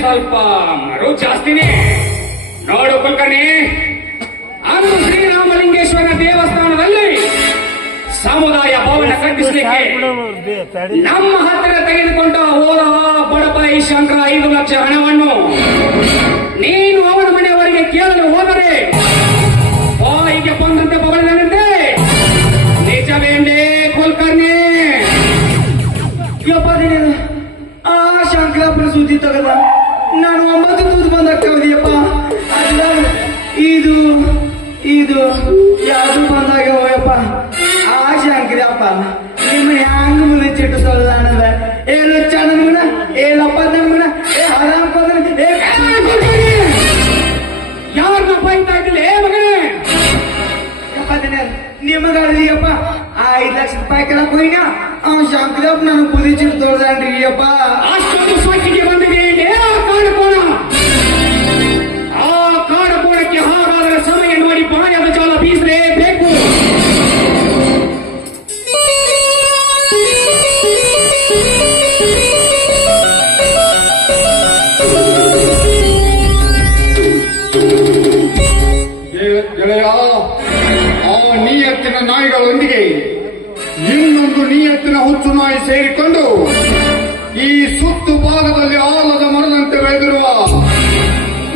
ಸ್ವಲ್ಪ ಮರು ಜಾಸ್ತಿನೇ. ನೋಡು ಕುಲಕರ್ಣಿ. ಅಂದು ಶ್ರೀರಾಮಲಿಂಗೇಶ್ವರ ದೇವಸ್ಥಾನದಲ್ಲಿ ಸಮುದಾಯ ಭವನ ಕಟ್ಟಿಸಲಿಕ್ಕೆ ನಮ್ಮ ಹತ್ತಿರ ತೆಗೆದುಕೊಂಡ ಹೋದ ಬಡಪಾಯಿ ಶಂಕರ ಐದು ಲಕ್ಷ ಹಣವನ್ನು ನೀನು ಅವನ ಮನೆಯವರಿಗೆ ಕೇಳಲು ಹೋದರೆ ಇದು ಯಾವುದು ಬಂದಾಗ ಹೋಯಪ್ಪ? ಆ ಶಂಕರಪ್ಪ ನಿಮ್ಮ ಹ್ಯಾಂಗ ಮುಂದೆ ಚಿಟ್ಟು ಸೊಲ್ಲದ ಏನು ಚಂದ ಏನಪ್ಪ ಮಗನ ಏ ಹರಾಮ್ ಪದನ ಏ ಯಾರನ್ನ ಬೈತಾ ಇದ್ದಿಲ್ಲ, ಏ ಮಗನೇ. ಯಪ್ಪ ನಿಮಗಪ್ಪ ಐದು ಲಕ್ಷ ರೂಪಾಯಿ ಕೆಳಕ್ ಹೋಯ್ನ? ಅವ್ನು ಶಂಕರಪ್ಪ ನನಗೆ ಬುದ್ಧಿ ಚಿಟ್ಟು ತೋಳ್ದಾನ್ರಿ ಅಪ್ಪ. ಅಷ್ಟೊಂದು ಸ್ವಚ್ಛಗೆ ನಾಯಿಗಳೊಂದಿಗೆ ಇನ್ನೊಂದು ನಿಯತ್ತಿನ ಹುಚ್ಚು ನಾಯಿ ಸೇರಿಕೊಂಡು ಈ ಸುತ್ತು ಭಾಗದಲ್ಲಿ ಆಲದ ಮರದಂತೆ ಬೆಳೆದಿರುವ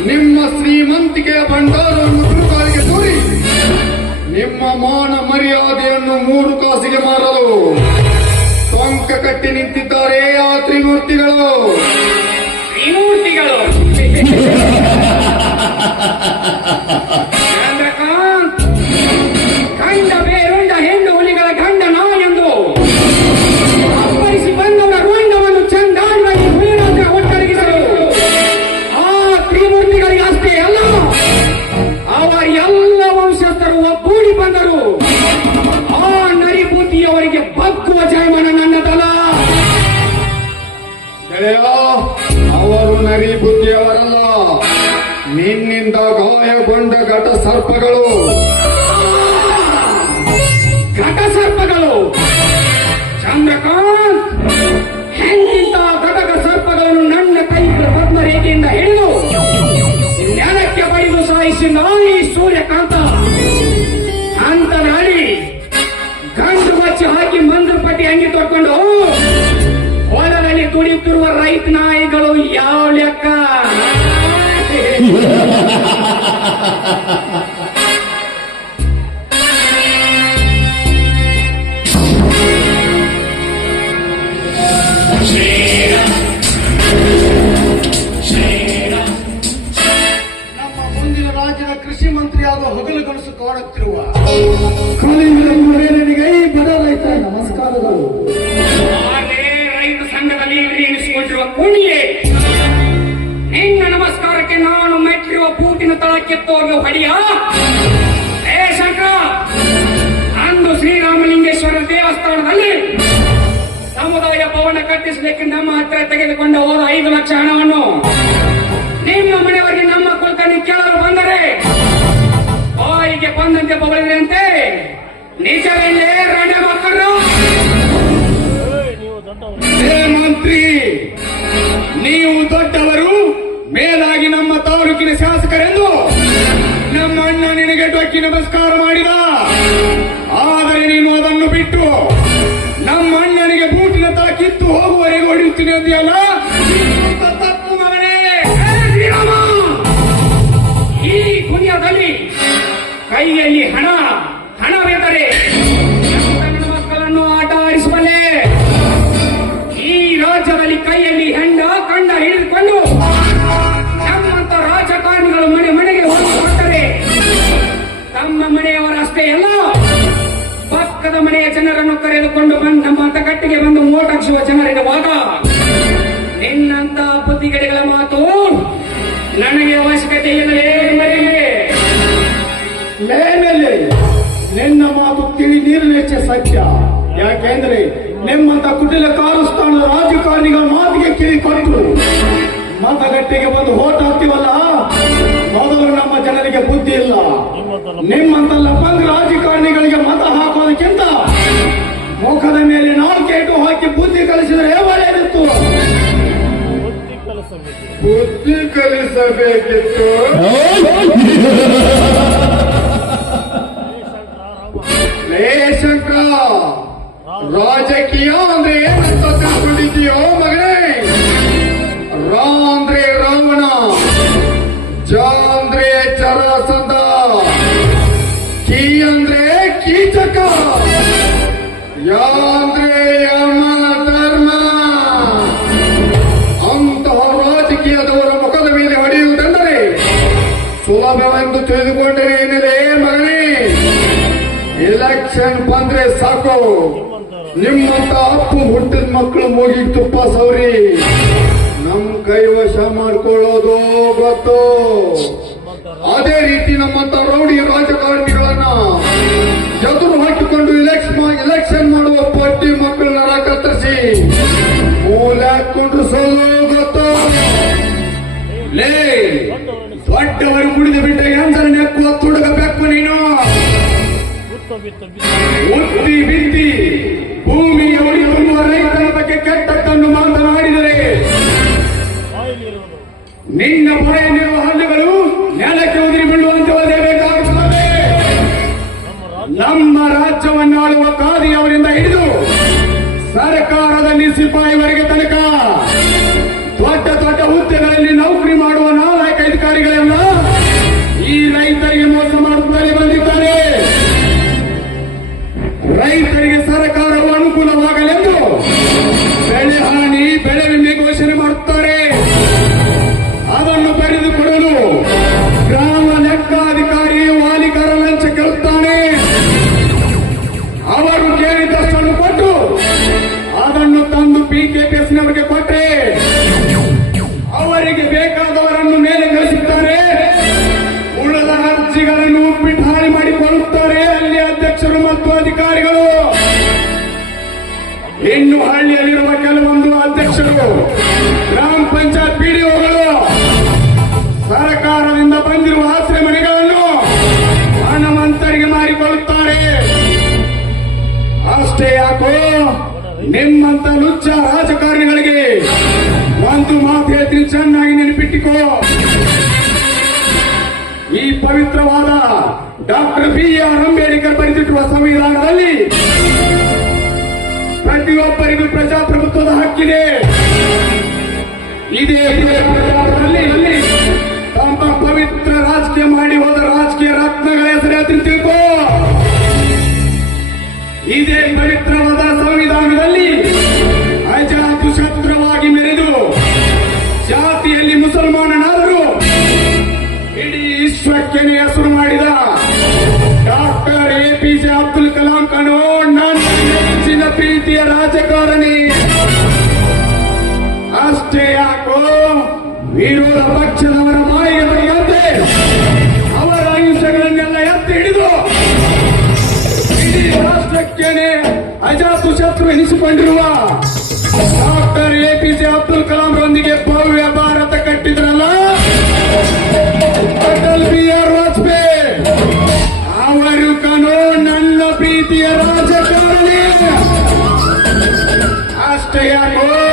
ನಿಮ್ಮ ಶ್ರೀಮಂತಿಕೆಯ ಭಂಡಾರವನ್ನು ಬಿರುಗಾಳಿಗೆ ತೋರಿ ನಿಮ್ಮ ಮಾನ ಮರ್ಯಾದೆಯನ್ನು ಮೂರು ಕಾಸಿಗೆ ಮಾರಲು ಟೊಂಕ ಕಟ್ಟಿ ನಿಂತಿದ್ದಾರೆ ಆ ತ್ರಿಮೂರ್ತಿಗಳು. ತ್ರಿಮೂರ್ತಿಗಳು. ನಾಯಿ ಸೂರ್ಯಕಾಂತ ಅಂತ ನಾಳಿ ಗಂಡು ಬಚ್ಚಿ ಹಾಕಿ ಮಂದ್ರ ಪಟ್ಟಿ ಅಂಗಿ ತೊಡ್ಕೊಂಡು ಹೊಲದಲ್ಲಿ ದುಡಿಯುತ್ತಿರುವ ರೈತ ನಾಯಿಗಳು ಯಾವ ಲೆಕ್ಕ? ಭವನ ಕಟ್ಟಿಸಲಿಕ್ಕೆ ನಮ್ಮ ಹತ್ರ ತೆಗೆದುಕೊಂಡ ಹೋದ ಐದು ಲಕ್ಷ ಹಣವನ್ನು ನಿಮ್ಮ ಮನೆಯವರಿಗೆ, ನಮ್ಮ ಕುಲಕರ್ಣಿ ಕೇಳಲು ಬಂದರೆ ಬಾಯಿಗೆ ಬಂದಂತೆ ಬಗಳಿದ್ರಂತೆ ನಿಜವೇ ರಣ ಮಕ್ಕಳು. ಮಂತ್ರಿ, ನೀವು ದೊಡ್ಡವರು, ಮೇಲಾಗಿ ನಮ್ಮ ತಾಲೂಕಿನ ಶಾಸಕರೆಂದು ನಮ್ಮ ಅಣ್ಣ ನಿನಗೆ ಡೊಕ್ಕಿ ನಮಸ್ಕಾರ ಮಾಡಿದ. ಆದರೆ ನೀನು ಅದನ್ನು ಬಿಟ್ಟು ನಮ್ಮ ಅಣ್ಣನಿಗೆ ತಾಕಿತ್ತು ಹೋಗುವವರೆಗೆ ಹೊಡೆಯುತ್ತೀನಿ ಅಂದಿಯಲ್ಲ? ತಪ್ಪು ಮಗನೇ! ಈ ದುನಿಯಾದಲ್ಲಿ ಕೈಯಲ್ಲಿ ಹಣ. ಕರೆದುಕೊಂಡು ಬಂದು ನಮ್ಮ ಬಂದು ಓಟ್ ಹಾಕಿಸುವ ವಾದ. ನಿನ್ನಂತ ಬುದ್ಧಿಗಡಿಗಳ ಮಾತು ನನಗೆ ಅವಶ್ಯಕತೆ ಇಲ್ಲ. ಮೇಲೆ, ನಿನ್ನ ಮಾತು ತಿಳಿ ನೀರಿನೆಚ್ಚ ಸತ್ಯ. ಯಾಕೆಂದ್ರೆ ನಿಮ್ಮಂತ ಕುಟಿಲ ಕಾರುಸ್ಥಾನದ ರಾಜಕಾರಣಿಗಳ ಮಾತಿಗೆ ಕಿವಿ ಕೊಟ್ಟು ಮತಗಟ್ಟೆಗೆ ಬಂದು ಓಟ್ ಹಾಕ್ತಿವಲ್ಲ? ಮೊದಲು ನಮ್ಮ ಜನರಿಗೆ ಬುದ್ಧಿ ಇಲ್ಲ. ನಿಮ್ಮಂತ ಲಪಂಗ್ ರಾಜಕಾರಣಿಗಳಿಗೆ ಮತ ಹಾಕೋದಕ್ಕಿಂತ ಮುಖದ ಮೇಲೆ ನಾಲ್ಕೇಟು ಹಾಕಿ ಬುದ್ಧಿ ಕಲಿಸಿದರೆ ಒಳ್ಳೆಯದಿತ್ತು. ಬುದ್ಧಿ ಕಲಿಸಬೇಕಿತ್ತು. ಲೇ ಶಂಕರ ರಾಜಕೀಯ ಅಂದ್ರೆ ಮಕ್ಕಳು ಮುಗಿತುಪ್ಪ ಸೌರಿ ನಮ್ ಕೈವಶ ಮಾಡ್ಕೊಳ್ಳೋದು ಗೊತ್ತು. ಅದೇ ರೀತಿ ನಮ್ಮಂತ ರೌಡಿ ರಾಜಕಾರಣಿಗಳನ್ನ ಎದುರು ಹಾಕಿಕೊಂಡು ಎಲೆಕ್ಷನ್ ಮಾಡುವ ಪಟ್ಟಿ ಮಕ್ಕಳನ್ನ ಕತ್ತರಿಸಿ ಮೂಲೆ ಸೋಲು ಗೊತ್ತು. ಲೇ, ದೊಡ್ಡವರು ಕುಡಿದು ಬಿಟ್ಟ ಪಿಕೆಪಿಎಸ್ನವರಿಗೆ ಕೊಟ್ಟರೆ ಬರೆದಿಟ್ಟಿರುವ ಸಂವಿಧಾನದಲ್ಲಿ ಪ್ರತಿಯೊಬ್ಬರಿಗೂ ಪ್ರಜಾಪ್ರಭುತ್ವದ ಹಕ್ಕಿದೆ. ಇದೇ ಪ್ರಜಾಪ್ರಭುತ್ವದಲ್ಲಿ. ರೂಪಿಸಿಕೊಂಡಿರುವ doctor A P J Abdul Kalam ರೊಂದಿಗೆ ಭವ್ಯ ಭಾರತ ಕಟ್ಟಿದ್ರಲ್ಲ? ಅಟಲ್ ಬಿಆರ್ ವಾಜಪೇಯಿ. ಅವರು ಕನು ನನ್ನ ಪ್ರೀತಿಯ ರಾಜಕಾರಣಿ. ಅಷ್ಟೇ ಯಾಕೋ?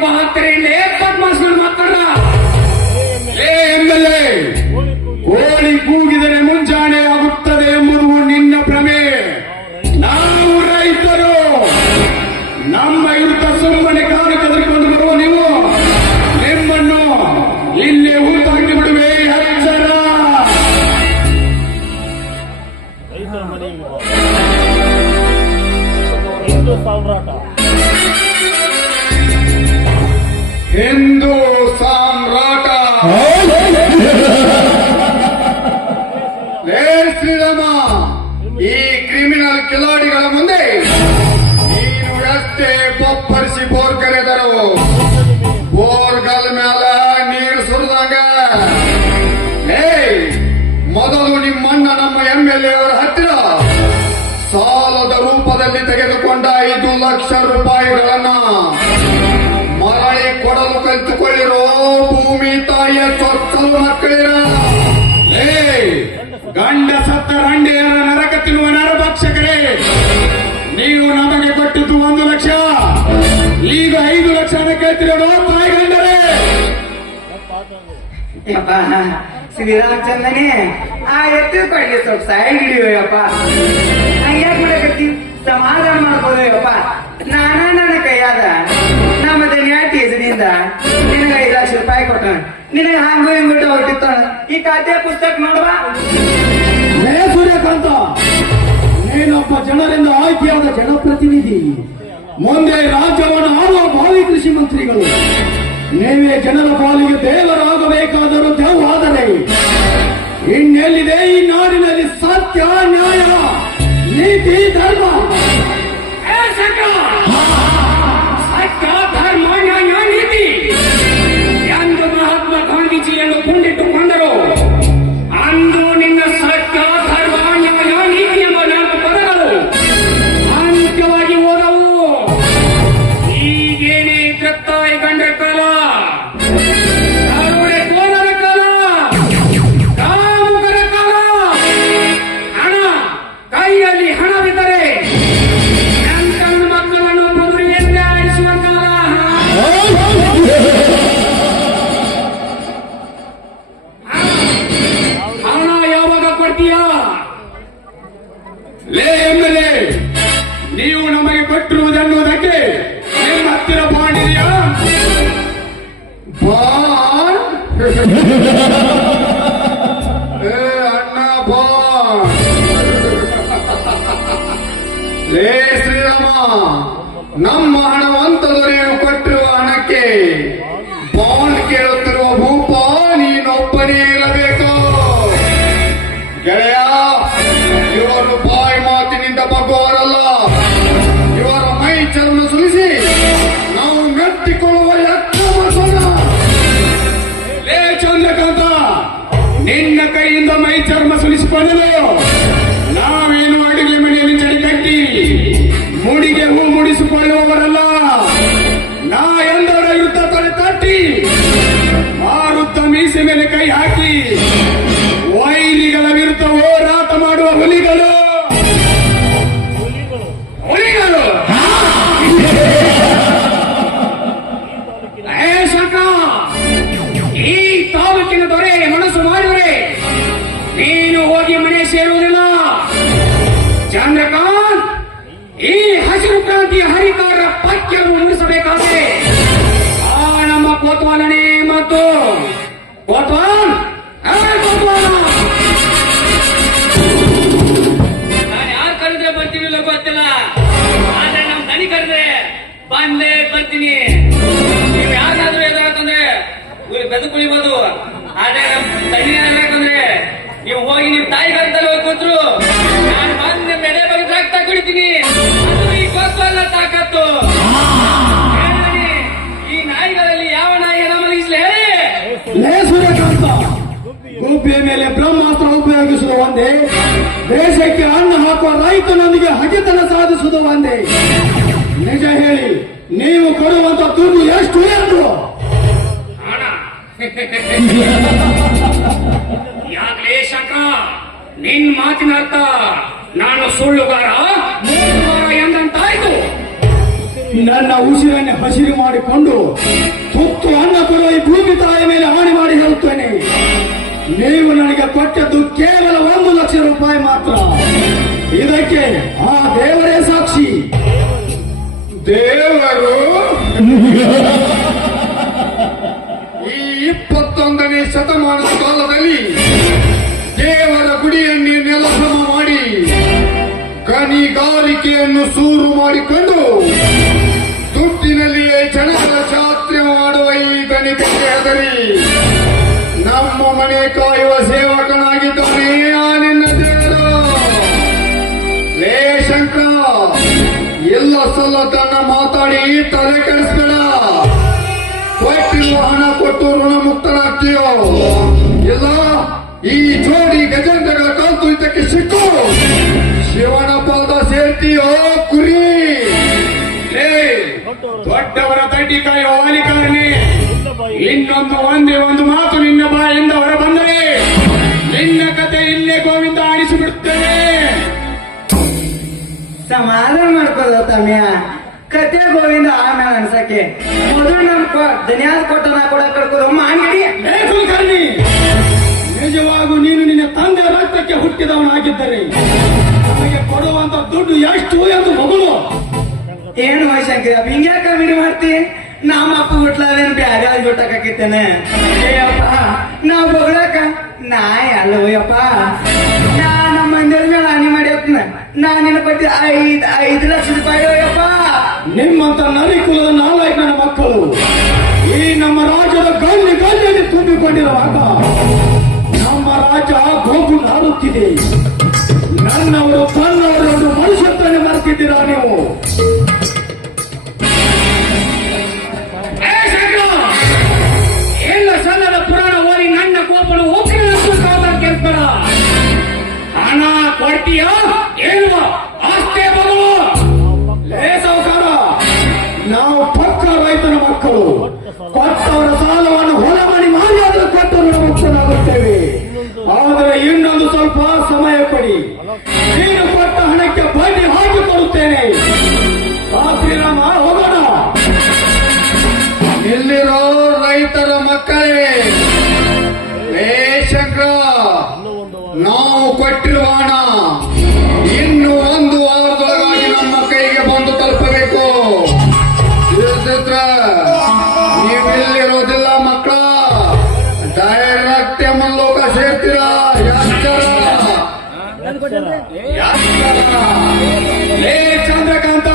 बात करेंगे ಮಣ್ಣ ನಮ್ಮ ಎಂ ಎಲ್ ಎ ಹತ್ತಿರ. ಸಾಲದ ರೂಪದಲ್ಲಿ ತೆಗೆದುಕೊಂಡ ಐದು ಲಕ್ಷ ರೂಪಾಯಿಗಳನ್ನ ಮರಳಿ ಕೊಡಲು ಕಲಿತುಕೊಳ್ಳಿರೋ ಭೂಮಿ ತಾಯಿಯ ಸ್ವಚ್ಛಲು ಮಕ್ಕಳಿರ. ಗಂಡ ಸತ್ತ ರಂಡಿಯರ ನರಕ ತಿನ್ನುವ ನರಭಕ್ಷಕರೇ, ನೀವು ನಮಗೆ ಕೊಟ್ಟಿದ್ದು ಒಂದು ಲಕ್ಷ. ಈಗ ಐದು ಲಕ್ಷ ಕೇಳ್ತಿರೋ ತಾಯಿ ಗಂಡರೇ. ಸಿರಿರಾಮಚಂದನೇ ಆ ಎತ್ತಿನ ಸ್ವಲ್ಪ ಸಹಾಯ ಹಿಡಿಯೋಯಪ್ಪ. ಹಂಗ್ಯಾಕ್ ಮಾಡಕತ್ತಿ ಸಮಾಧಾನ ಮಾಡ್ಬೋದಯ್ಯಪ್ಪ ನಾನ ನನ್ನ ಕೈಯಾದ ಮತ್ತೆ ನ್ಯಾಟಿ ಇದರಿಂದ ನಿನಗ ಐದು ಲಕ್ಷ ರೂಪಾಯಿ ಕೊಟ್ಟಣ ನಿನಗೆ ಹಂಗು ಹಿಂಗ್ಬಿಟ್ಟು ಹೊರಟಿತ್ತ ಈ ಖಾತೆ ಪುಸ್ತಕ ನೋಡುವ ಸೂರ್ಯಕಾಂತ, ನೀನೊಬ್ಬ ಜನರಿಂದ ಆಯ್ಕೆಯಾದ ಜನಪ್ರತಿನಿಧಿ. ಮುಂದೆ ರಾಜ್ಯವನ್ನು ಆಳುವ ಭಾವಿ ಕೃಷಿ ಮಂತ್ರಿಗಳು. ನೀವೇ ಜನರ ಪಾಲಿಗೆ ದೇವರ ತ್ಯಾನ್ಯಾಯ ನೀತಿ ಧರ್ಮ ಏಷಕ ಲೇ ಎಂಬಲೇ ನೀವು ನಮಗೆ ಕೊಟ್ಟಿರುವುದೆನ್ನುವುದಕ್ಕೆ ನಿಮ್ಮ ಹತ್ತಿರ ಬಾಂಡ್ ಇದೆಯಾ ಬಾಂಡ್ ಅಣ್ಣ ಬಾಂಡ್ ಲೇ ಶ್ರೀರಾಮ ನಮ್ಮ ಹಣವ ಉಪಯೋಗಿಸುವುದು ಒಂದೇ. ದೇಶಕ್ಕೆ ಅನ್ನ ಹಾಕುವ ರೈತನೊಂದಿಗೆ ಹಗೆತನ ಸಾಧಿಸುವುದು ಒಂದೇ. ನಿಜ ಹೇಳಿ ನೀವು ಕೊಡುವಂತ ದುಡ್ಡು ಎಷ್ಟು ಎಂದು? ಯಾಕಲೇ ಶಂಕ ನಿನ್ ಮಾತಿನ ಅರ್ಥ. ನಾನು ಸುಳ್ಳುಗಾರ ಎಂದಂತಾಯ್ತು. ನನ್ನ ಉಸಿರನ್ನೇ ಹಸಿರು ಮಾಡಿಕೊಂಡು ತುತ್ತು ಅನ್ನ ಕೊಡುವ ಈ ಭೂಮಿ ತಾಯಿ ಮೇಲೆ ಹಾನಿ ಮಾಡಿ ಹೇಳುತ್ತೇನೆ. ನೀವು ನನಗೆ ಕೊಟ್ಟದ್ದು ಕೇವಲ ಒಂದು ಲಕ್ಷ ರೂಪಾಯಿ ಮಾತ್ರ. ಇದಕ್ಕೆ ಆ ದೇವರೇ ಸಾಕ್ಷಿ. ದೇವರು ಈ ಇಪ್ಪತ್ತೊಂದನೇ ಶತಮಾನದ ಕಾಲದಲ್ಲಿ ದೇವರ ಗುಡಿಯನ್ನೇ ನೆಲಸಮ ಮಾಡಿ ಗಣಿಗಾರಿಕೆಯನ್ನು ಸೂರು ಮಾಡಿಕೊಂಡು ಕಾಯುವ ಸೇವಕನಾಗಿದ್ದಾನೆ ಆ ನಿನ್ನ ದೇವರು. ಲೇ ಶಂಕರ, ಎಲ್ಲ ಸಲ ತನ್ನ ಮಾತಾಡಿ ತಲೆ ಕೆಡಿಸ್ಬೇಡ. ಕೊಟ್ಟಿರುವ ಹಣ ಕೊಟ್ಟು ಋಣಮುಕ್ತನಾಗ್ತೀಯೋ ಎಲ್ಲ ಈ ಜೋಡಿ ಗಜೇಂದ್ರಗಳ ಕಾಲ್ತುಳಿತಕ್ಕೆ ಸಿಕ್ಕು. ಶಿವನ ಪಾದ ಸೇರ್ತೀಯೋ ಕುರಿ? ದೊಡ್ಡವರ ತಡ್ಡಿ ಕಾಯೋ ಬಾಯಿ ಇನ್ನೊಂದು, ಒಂದೇ ಒಂದು ಮಾತು ನಿನ್ನ ಬಾಯಿಂದ ಹೊರ ಮಾಡ್ಕೋದ ಕತೆ ಗೋವಿಂದ ಆಮೇಲೆ ಅನ್ಸಕ್ಕೆ. ಮೊದಲು ನಮ್ ದನಿಯಾದ ಕೊಟ್ಟ ನಾ ಕೂಡ ಕಳ್ಕೋದು ಮಾಡಿ ನಿಜವಾಗೂ ನೀನು ನಿನ್ನ ತಂದೆ ರಕ್ತಕ್ಕೆ ಹುಟ್ಟಿದವನಾಗಿದ್ದರೆ ನಮಗೆ ಕೊಡುವಂತ ದುಡ್ಡು ಎಷ್ಟು ಎಂದು ಮಗಳು ಏನು ಶಂಕರ ಹಿಂಗ್ಯಾ ಕಮಿಡಿ ಮಾಡ್ತಿ? ನಮ್ಮ ಅಪ್ಪ ಹುಟ್ಲಾದೇನು ಬ್ಯಾರೆ ಆಗಿ ಹುಟ್ಟಕ್ಕಾಕಿತ್ತೇನೆ ಏಯಪ್ಪ ನಾ ಬಗಳಕ ನಾ ಅಲ್ಲವಯ್ಯಪ್ಪ ನಾ ನಮ್ಮ ಮಂದಿರ ಮೇಲೆ ಹಾನಿ ಮಾಡ್ಯತ್ನ ನಾ ನಿನ್ನ ಐದು, ಐದ್ ಲಕ್ಷ ರೂಪಾಯಿ ಅಯ್ಯಪ್ಪ ನಿಮ್ಮಂತ ನರಿ ಕುಲದ ನನ್ನ ಮಕ್ಕಳು. ಈ ನಮ್ಮ ರಾಜ್ಯದ ಗಲ್ಲಿ ಗಲ್ಲಿಯಲ್ಲಿ ತುಂಬಿಕೊಂಡಿರುವಾಗ ನಮ್ಮ ರಾಜ್ಯ ಗೋಗು ನಾಡುತ್ತಿದೆ ನನ್ನವರು ತನ್ನವರು ಮನುಷ್ಯತ್ವನೇ ಮರೆತಿದ್ದೀರಾ ನೀವು? ರಾಕ್ಟ್ಯಮ್ಮನ್ ಲೋಕ ಸೇರ್ತೀರಾ ಲೇ ಚಂದ್ರಕಾಂತ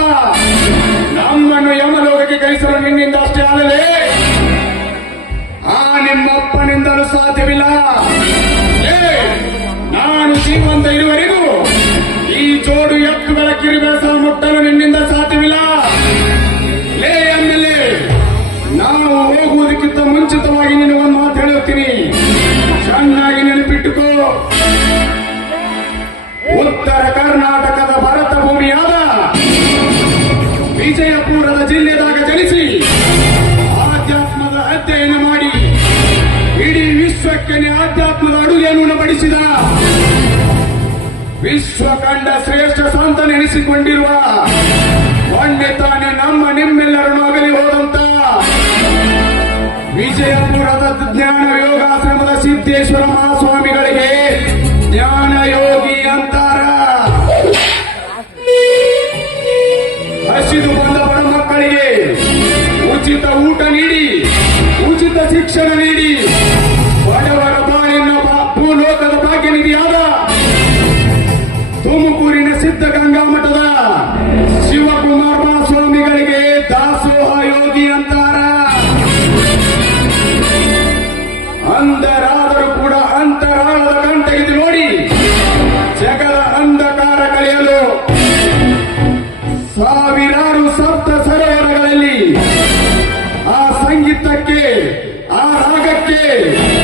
ನಮ್ಮನ್ನು ಯಮಲೋಕಕ್ಕೆ ಕಳಿಸಲು ನಿನ್ನಿಂದ ಅಷ್ಟೇ ಆಗಲೇ ಆ ನಿಮ್ಮಪ್ಪನಿಂದಲೂ ಸಾಧ್ಯವಿಲ್ಲ ನಾನು ಜೀವಂತ ಇರುವರೆಗೂ ಈ ಜೋಡು ಎತ್ತುಗಳ ಕಿರಿಬೇಸ ಮುಟ್ಟಲು ನಿನ್ನಿಂದ ಸಾಧ್ಯವಿಲ್ಲ. ಲೇ ಎಮ್ಮೆಲ್ಲೆ ನಾವು ಹೋಗುವುದಕ್ಕಿಂತ ಮುಂಚಿತವಾಗಿ ನಿನ್ನ ಒಂದು ಹೇಳ್ತೀನಿ ಚೆನ್ನಾಗಿ ನೆನಪಿಟ್ಟುಕೋ. ಉತ್ತರ ಕರ್ನಾಟಕದ ಭರತ ಭೂಮಿಯಾದ ವಿಜಯಪುರದ ಜಿಲ್ಲೆದಾಗ ಜನಿಸಿ ಆಧ್ಯಾತ್ಮದ ಅಧ್ಯಯನ ಮಾಡಿ ಇಡೀ ವಿಶ್ವಕ್ಕೆ ಆಧ್ಯಾತ್ಮದ ಅಡುಗೆಯನ್ನು ಬಡಿಸಿದ ವಿಶ್ವಕಂಡ ಶ್ರೇಷ್ಠ ಸಂತ ನೆನೆಸಿಕೊಂಡಿರುವ ಮೊನ್ನೆ ತಾನೆ ನಮ್ಮ ನಿಮ್ಮೆಲ್ಲರನ್ನು eso Party!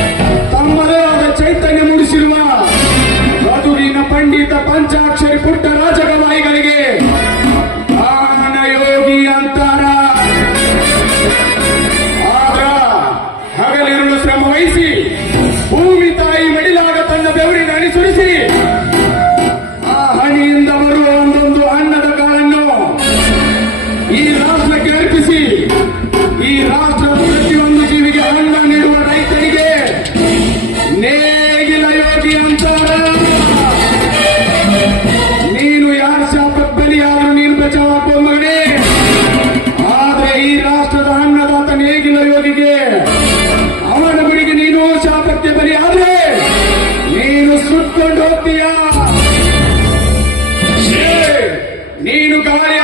నేను గాలి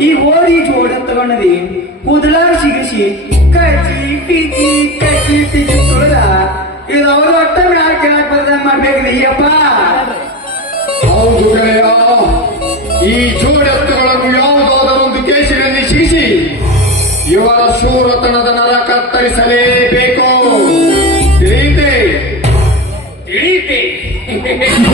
ಈ ಓಡಿ ಜೋಡ ತಗೊಂಡ್ರಿ ಕೂದಲಾರ ಸಿಗಿಸಿ ಕಚಿ ಪಿಚಿ ಇದು ಅವರು ಮ್ಯಾಲ ಕೇಳಕ್ ಬರ್ದಂಗ್ ಮಾಡ್ಬೇಕ್ರಿ ಅಯ್ಯಪ್ಪ. ಹೌದು ಈ ಜೋಡ ಎತ್ತುಗಳನ್ನು ಯಾವುದಾದರೊಂದು ಕೇಸಿನಲ್ಲಿ ಶಿಕ್ಷಿ ಇವರ ಶೂರತನದ ನರ ಕತ್ತರಿಸಲೇಬೇಕು. ತಿಳಿಯುತ್ತೆ ತಿಳಿಯುತ್ತೆ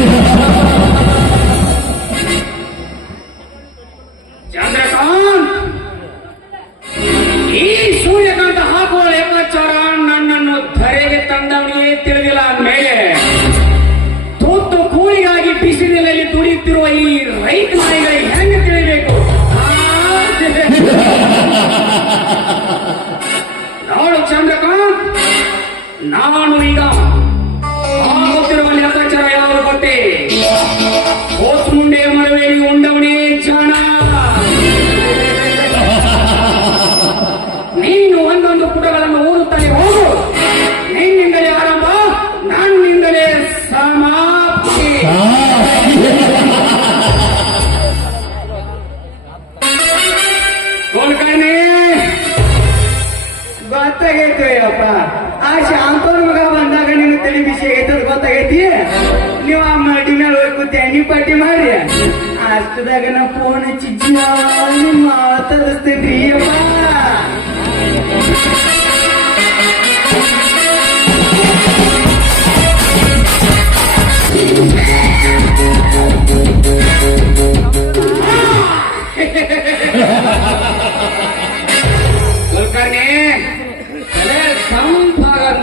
ನಾಲ್ಕದಾಗ ನಾ ಫೋನ್ ಹಚ್ಚಿ ಜಾಲಿ ಮಾತಾಡ್ತೀವಿ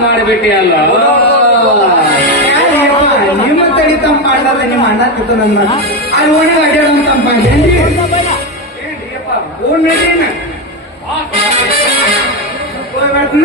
ಮಾಡ್ಬಿಟ್ಟಿ ಅಲ್ಲ ಮಾಡ್ದಾರ ನಿಮ್ಮ ಅಣ್ಣ ತಿತ್ತು ನನ್ನ ಅಲ್ಲಿ ಓಣಿ ಅಡ್ಡಾಡ ತಂಪ ಏನ್ರಿ? ಏನ್ರಿ ಅಪ್ಪ? ಓನ್ ನಡೀನ ಹೋಗ್ಬಾರ್ದು